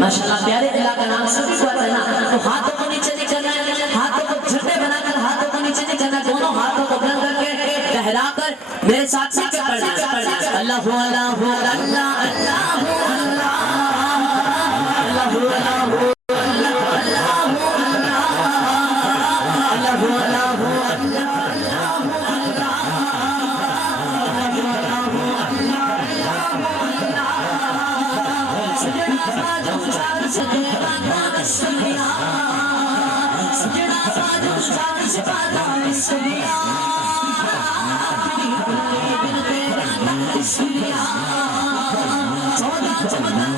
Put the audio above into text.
माशाल्लाह प्यारे अल्लाह का नाम सभी को आता है ना। तो हाथों को नीचे नहीं करना है, हाथों को झंडे बनाकर हाथों को नीचे नहीं करना, दोनों हाथों को बुलंद करके लहराकर मेरे साथ मिलकर पढ़ना है। अल्लाह अल्लाह अल्लाह अल्लाह अल्लाह चमत्कार